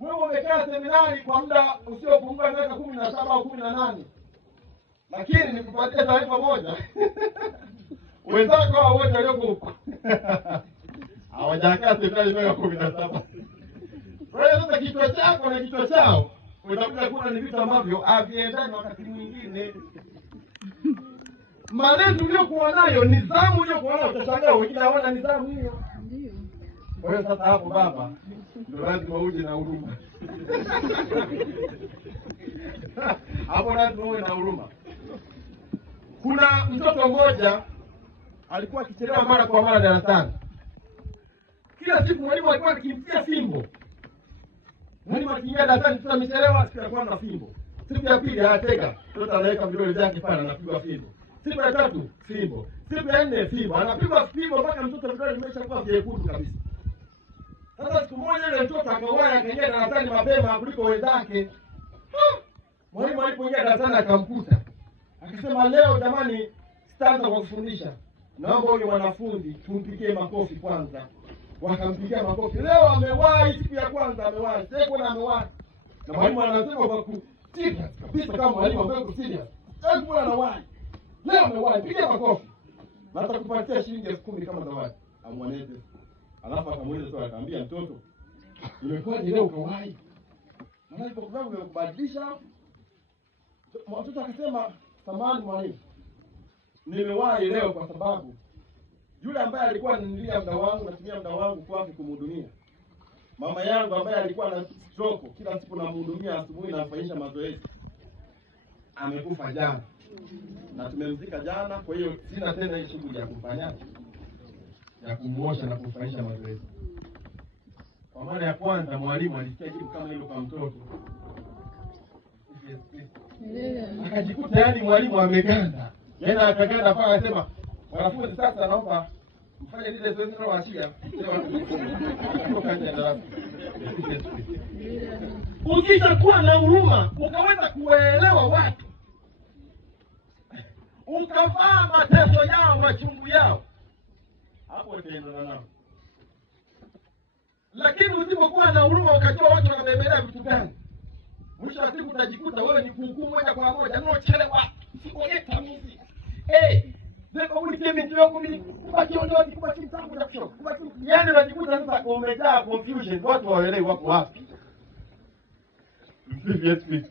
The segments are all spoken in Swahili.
Wewe umekaa seminari kwa muda usiopungua miaka 17 au 18. Lakini nikupatie taarifa moja. Wenzako hao wote walioko huko hawajakaa seminari miaka 17. Kwa hiyo sasa kichwa chako na kichwa chao utakuja kuona ni vitu ambavyo haviendani wakati mwingine. Malezi uliokuwa nayo, nidhamu uliokuwa nayo, utashangaa wengine hawana nidhamu hiyo. Kwa hiyo sasa hapo baba ndio lazima uje na huruma. Hapo lazima uwe na huruma. Kuna mtoto mmoja alikuwa akichelewa mara kwa mara darasani. Kila siku mwalimu alikuwa akimtia fimbo. Mwalimu akiingia darasani sasa amechelewa, siku ya kwanza fimbo. Siku ya pili anatega, mtoto anaweka vidole vyake pale anapigwa fimbo. Siku ya tatu fimbo. Siku ya nne fimbo. Anapigwa fimbo mpaka mtoto vidole vimeshakuwa vyekundu kabisa. Sasa siku moja ile mtoto akawahi akaingia darasani mapema kuliko wenzake. Mwalimu alipoingia darasani akamkuta. Akasema, leo jamani sitaanza kwa kufundisha. Naomba huyu mwanafunzi tumpigie makofi kwanza. Wakampigia makofi. Leo amewahi, siku ya kwanza amewahi. Sasa kuna amewahi. Na mwalimu anasema kwa serious kabisa kama mwalimu ambaye kwa serious. Sasa kuna anawahi. Leo amewahi, pigia makofi. Na atakupatia shilingi 10,000 kama zawadi. Amwaneze. Alafu akamuuliza swali, akamwambia mtoto, "Imekuwaje leo ukawahi?" Maana kwa sababu nimekubadilisha. Mtoto akasema, "Samahani mwalimu. Nimewahi leo kwa sababu yule ambaye alikuwa ananilia muda wangu, natumia muda wangu kwake kumhudumia. Mama yangu ambaye alikuwa na stroke, kila siku namhudumia asubuhi na afanyisha mazoezi. Amekufa jana. Na tumemzika jana, kwa hiyo sina tena hii shughuli ya kufanya ya kumuosha na kufanyisha mazoezi." Kwa mara ya kwanza mwalimu alisikia kitu kama hilo kwa mtoto. Akajikuta yani mwalimu ameganda. Yaani akaganda paka akasema, "Wanafunzi sasa naomba mfanye lile zoezi linaloachia." Akatoka nje ya darasa. Ukishakuwa na huruma, ukaweza kuelewa watu, ukafahamu mateso yao, machungu yao, hapo utaendana nao. Lakini usipokuwa na huruma ukajua watu wanabebelea vitu gani, mwisho wa siku utajikuta wewe ni kuhukumu moja kwa moja. Unaochelewa, sikoleta mimi. Zeko ulikemi ndio kumi kubaki ondoa kubaki mtangu na kisho. Yaani unajikuta sasa umejaa confusion, watu waelewi wako wapi. Yes please.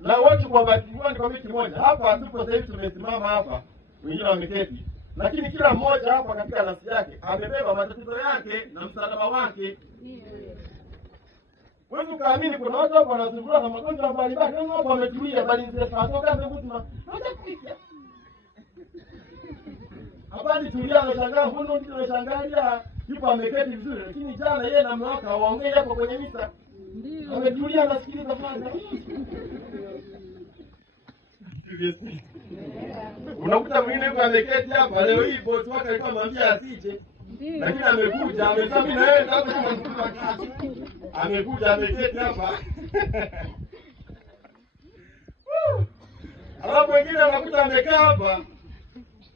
Na watu kwa bahati kwa miti moja. Hapa tupo sasa hivi tumesimama hapa. Wengine wameketi. Lakini kila mmoja hapa katika nafsi yake amebeba matatizo yake na msalaba wake. Wewe ukaamini kuna watu hapa wanazungumza na magonjwa mbalimbali. Wao hapa wametulia bali nzee fatoka mbona hata habari tulia na shangaa, mbona ndio tunashangalia yupo ameketi vizuri, lakini jana yeye na mwaka waongee hapo kwenye misa. Ndio. Ametulia anasikiliza kwanza. Unakuta mwingine yuko ameketi hapa leo hii bosi wake alikuwa anamwambia asije. Lakini amekuja, amesema mimi na yeye ndio amekuja ameketi hapa. Alafu wengine wanakuta amekaa hapa.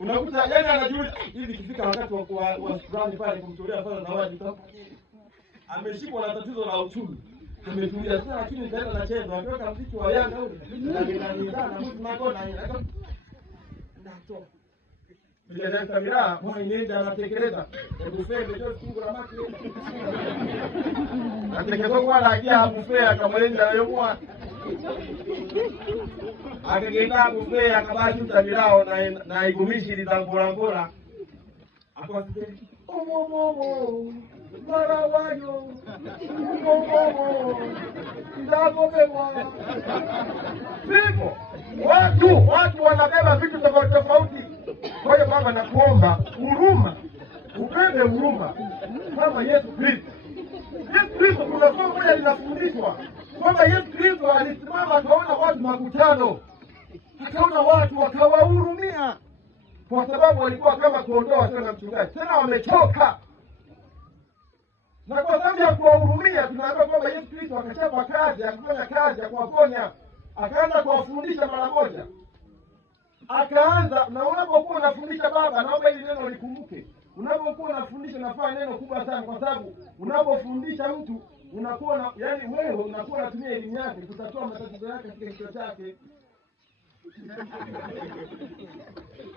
Unakuta yani anajiuliza hivi ikifika wakati wa shukrani pale kumtolea fadha na wajibu kama ameshikwa na tatizo la uchumi. Ametulia sana lakini nitaenda na chendo. Akiweka mziki wa Yanga ule. Na mtu makona yeye. Ndato. Bila kamera, mwa inaenda anatekeleza. Buffet ndio fungu la maki. Atekeleza kwa lagia buffet akamwenda yeye. Akagenda buffet akabaki utajirao na igumishi lizangora. Akawasikia omomo marawayo omomo ndabo bewa. Vipo watu wanabeba vitu tofauti. Kwa hiyo baba nakuomba huruma, upende huruma kama Yesu Kristo. Yesu Kristo kuna somo moja linafundishwa kwamba Yesu Kristo alisimama akaona watu makutano. Akaona watu wakawahurumia kwa sababu walikuwa kama kondoo wasio na mchungaji. Tena wamechoka. Na kwa sababu ya kuwahurumia tunaambiwa kwamba Yesu Kristo akachapa kazi, akafanya kazi ya kuwaponya. Akaanza kuwafundisha mara moja. Akaanza na unapokuwa unafundisha baba, naomba hili neno likumbuke. Unapokuwa unafundisha nafaa neno kubwa sana kwa sababu unapofundisha mtu unakuwa yaani wewe unakuwa unatumia elimu yake kutatua matatizo yake katika kichwa chake.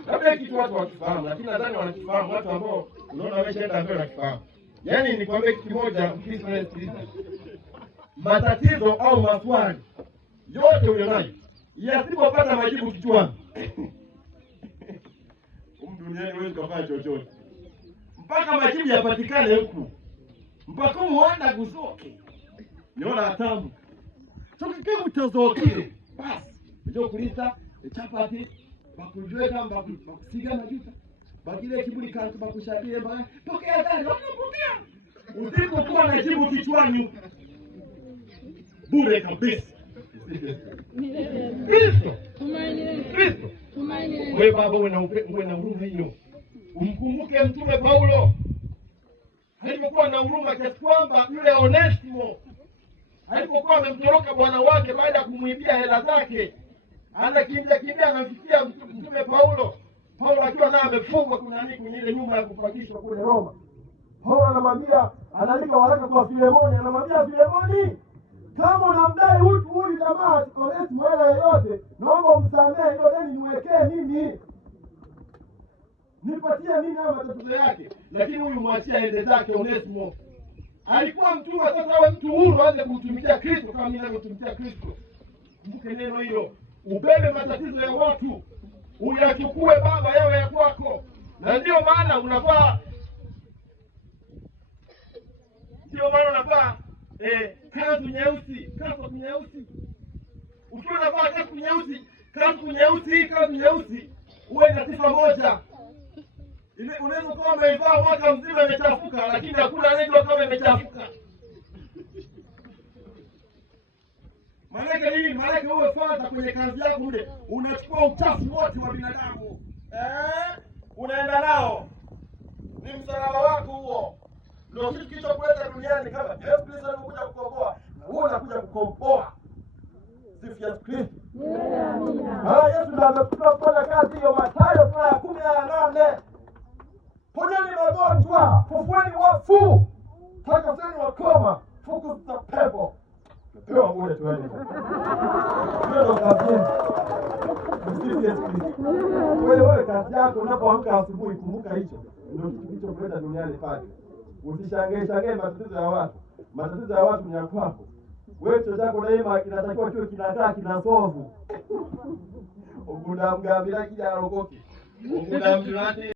Labda kitu watu wakifahamu, lakini nadhani wanakifahamu watu ambao unaona wameshaenda mbele wanakifahamu. Yaani nikwambie kitu kimoja, Mkristo anayesikiliza, matatizo au maswali yote ulionayo yasipopata majibu kichwani, duniani huwezi kufanya chochote mpaka majibu yapatikane huku, mpaka muanda guzoke niona atamu tokike utazokile basi ndio kulisa chapati bakujwe kama bakusiga majuta bakile kibuli kantu bakushabie mbaya pokea gari unapokea usipokuwa na jibu kichwani bure kabisa. Kristo Kristo wewe baba uwe na huruma hiyo. Umkumbuke Mtume Paulo alipokuwa na huruma kiasi kwamba yule Onesimo alipokuwa amemtoroka bwana wake baada ya kumwibia hela zake, anakimbia anamfikia Mtume Paulo. Paulo akiwa naye amefungwa kwenye ile nyumba ya kupakishwa kule Roma. Paulo anamwambia, analika waraka kwa Filemoni, anamwambia Filemoni, kama unamdai huyu jamaa Onesimo hela yoyote, naomba umsamehe, hilo deni niwekee mimi. Nipatie mimi hayo matatizo yake. Lakini huyu mwachia aende zake. Onesimo alikuwa mtumwa, sasa awe mtu huru aanze kumtumikia Kristo kama mimi ninavyotumikia Kristo. Kumbuke neno hilo. Ubebe matatizo ya watu, uyachukue baba yawe ya kwako. Na ndio maana unafaa kanzu nyeusi. Ukiwa unavaa kanzu nyeusi uwe na sifa moja. Unaweza kuwa umeivaa mwaka mzima imechafuka, lakini hakuna anayejua kama imechafuka. Maana nini? Maana wewe fanya kwenye kazi yako mle, unachukua uchafu wote wa binadamu. Unaenda nao. Ni msalaba wako huo. Ndio kitu kilichokuleta duniani, kama Yesu Kristo alikuja kukomboa, na wewe unakuja kukomboa. Sifa ya Kristo. Amina. Yesu ndiye amekuja kufanya kazi hiyo. Mathayo 10:8. Ponyeni magonjwa, fufueni wafu, takaseni wakoma, fukuza pepo. Pepo bure tuende. Ndio kazi. Wewe kazi yako unapoamka asubuhi, kumbuka hicho. Ndio kitu kilichokuleta duniani pale. Usishangae matatizo ya watu. Matatizo ya watu ni ya kwako. Wewe chochote chako daima kinatakiwa kiwe kinakaa kinasovu. Ukunda mgambira kija rokoki. Ukunda mjulate